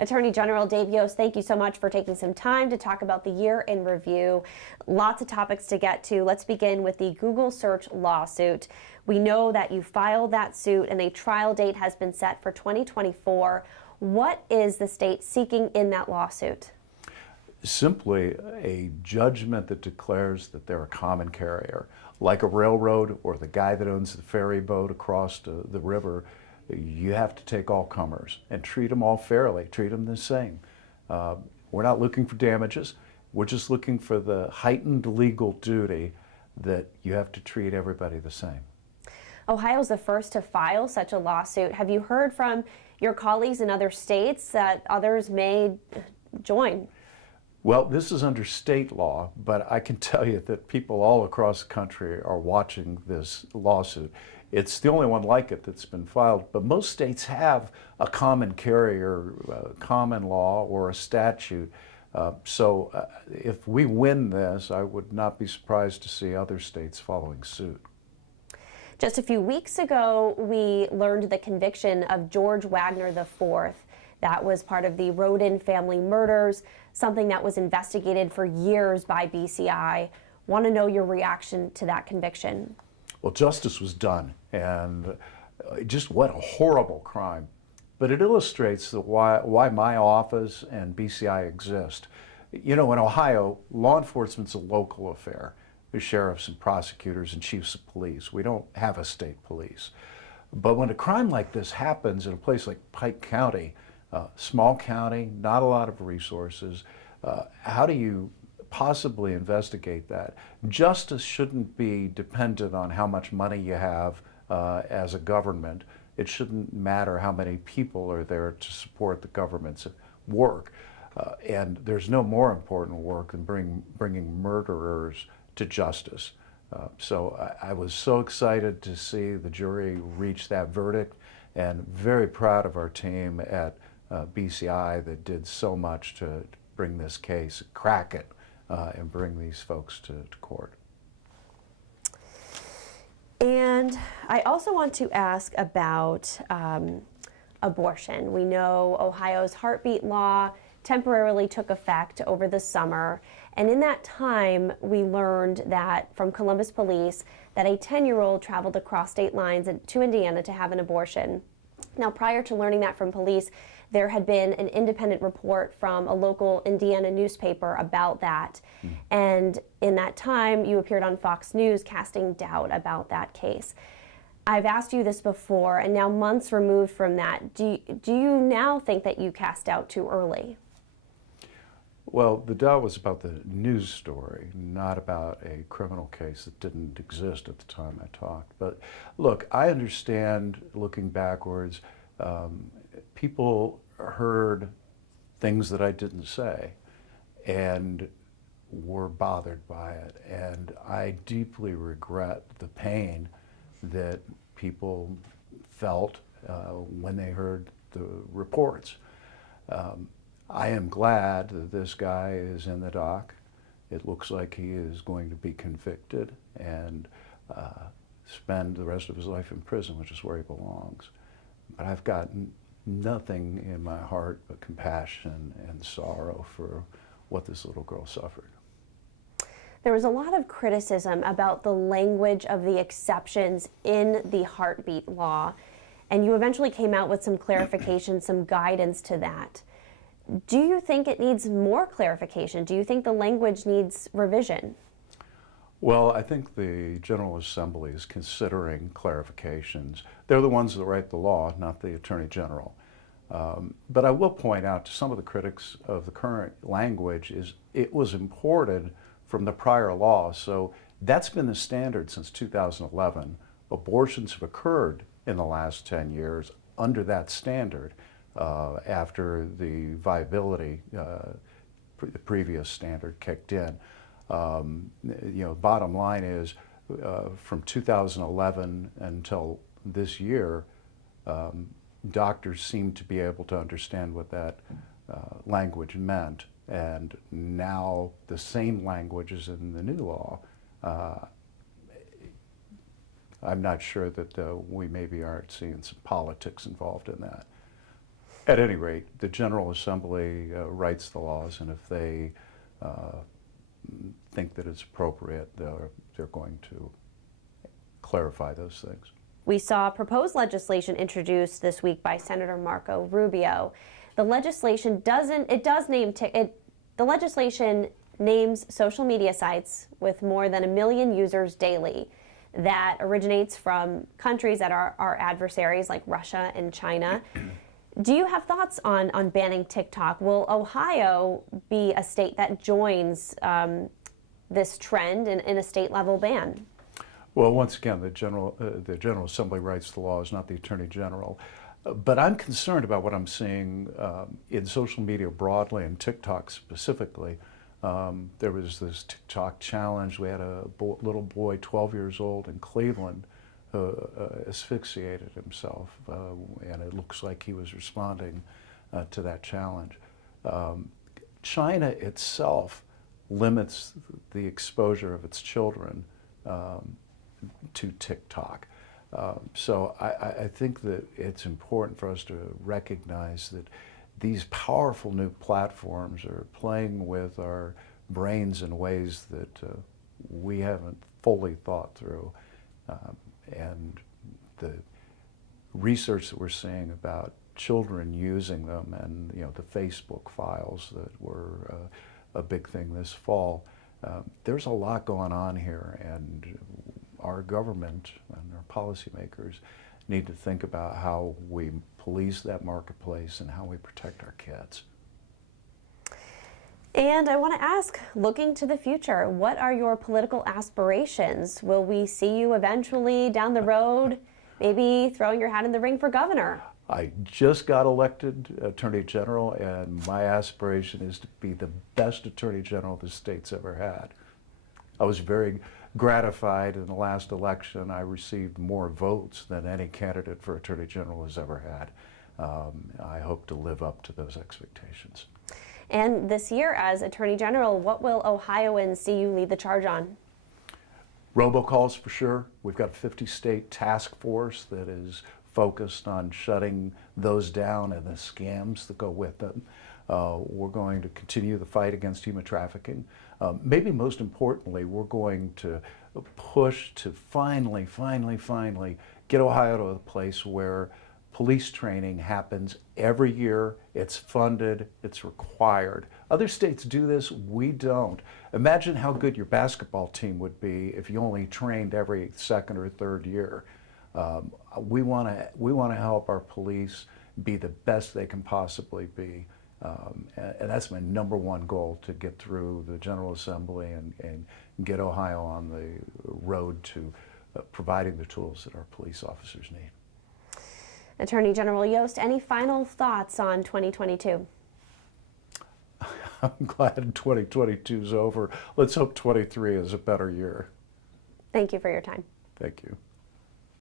Attorney General Dave Yost, thank you so much for taking some time to talk about the year in review. Lots of topics to get to. Let's begin with the Google search lawsuit. We know that you filed that suit and a trial date has been set for 2024. What is the state seeking in that lawsuit? Simply a judgment that declares that they're a common carrier, like a railroad or the guy that owns the ferry boat across the river. You have to take all comers and treat them all fairly, treat them the same. We're not looking for damages. We're just looking for the heightened legal duty that you have to treat everybody the same. Ohio's the first to file such a lawsuit. Have you heard from your colleagues in other states that others may join? Well, this is under state law, but I can tell you that people all across the country are watching this lawsuit. It's the only one like it that's been filed, but most states have a common carrier, common law, or a statute. So if we win this, I would not be surprised to see other states following suit. Just a few weeks ago, we learned the conviction of George Wagner IV. That was part of the Rodin family murders, something that was investigated for years by BCI. Want to know your reaction to that conviction? Well, justice was done, and just what a horrible crime. But it illustrates why my office and BCI exist. You know, in Ohio, law enforcement's a local affair. There's sheriffs and prosecutors and chiefs of police. We don't have a state police. But when a crime like this happens in a place like Pike County, small county, not a lot of resources, how do you possibly investigate that? Justice shouldn't be dependent on how much money you have as a government. It shouldn't matter how many people are there to support the government's work. And there's no more important work than bringing murderers to justice. So I was so excited to see the jury reach that verdict, and very proud of our team at BCI that did so much to bring this case, crack it, and bring these folks to court. And I also want to ask about abortion. We know Ohio's heartbeat law temporarily took effect over the summer, and in that time we learned that from Columbus Police that a 10-year-old traveled across state lines to Indiana to have an abortion. Now, prior to learning that from police, there had been an independent report from a local Indiana newspaper about that. And in that time, you appeared on Fox News casting doubt about that case. I've asked you this before, and now months removed from that, do you now think that you cast doubt too early? Well, the doubt was about the news story, not about a criminal case that didn't exist at the time I talked. But look, I understand, looking backwards, people heard things that I didn't say and were bothered by it. And I deeply regret the pain that people felt when they heard the reports. I am glad that this guy is in the dock. It looks like he is going to be convicted and spend the rest of his life in prison, which is where he belongs. But I've got nothing in my heart but compassion and sorrow for what this little girl suffered. There was a lot of criticism about the language of the exceptions in the heartbeat law, and you eventually came out with some clarification, some guidance to that. Do you think it needs more clarification? Do you think the language needs revision? Well, I think the General Assembly is considering clarifications. They're the ones that write the law, not the Attorney General. But I will point out to some of the critics of the current language is it was imported from the prior law. So that's been the standard since 2011. Abortions have occurred in the last 10 years under that standard after the viability, the previous standard kicked in. You know, bottom line is from 2011 until this year, doctors seem to be able to understand what that language meant, and now the same language is in the new law. I'm not sure that we maybe aren't seeing some politics involved in that. At any rate, the General Assembly writes the laws, and if they think that it's appropriate, they're going to clarify those things. We saw proposed legislation introduced this week by Senator Marco Rubio. The legislation the legislation names social media sites with more than 1 million users daily that originates from countries that are our adversaries like Russia and China. Do you have thoughts on banning TikTok? Will Ohio be a state that joins this trend in a state-level ban? Well, once again, the General Assembly writes the laws, not the Attorney General. But I'm concerned about what I'm seeing in social media broadly and TikTok specifically. There was this TikTok challenge. We had a little boy, 12 years old, in Cleveland, who asphyxiated himself, and it looks like he was responding to that challenge. China itself limits the exposure of its children to TikTok. So I think that it's important for us to recognize that these powerful new platforms are playing with our brains in ways that we haven't fully thought through. And the research that we're seeing about children using them, and the Facebook files that were a big thing this fall, there's a lot going on here, and our government and our policymakers need to think about how we police that marketplace and how we protect our kids. And I want to ask, looking to the future, what are your political aspirations? Will we see you eventually down the road, maybe throwing your hat in the ring for governor? I just got elected Attorney General, and my aspiration is to be the best Attorney General the state's ever had. I was very gratified in the last election. I received more votes than any candidate for Attorney General has ever had. I hope to live up to those expectations. And this year, as Attorney General, what will Ohioans see you lead the charge on? Robocalls for sure. We've got a 50-state task force that is focused on shutting those down and the scams that go with them. We're going to continue the fight against human trafficking. Maybe most importantly, we're going to push to finally get Ohio to a place where police training happens every year. It's funded, it's required. Other states do this, we don't. Imagine how good your basketball team would be if you only trained every second or third year. We want to help our police be the best they can possibly be. And that's my #1 goal, to get through the General Assembly and get Ohio on the road to providing the tools that our police officers need. Attorney General Yost, any final thoughts on 2022? I'm glad 2022 is over. Let's hope 23 is a better year. Thank you for your time. Thank you.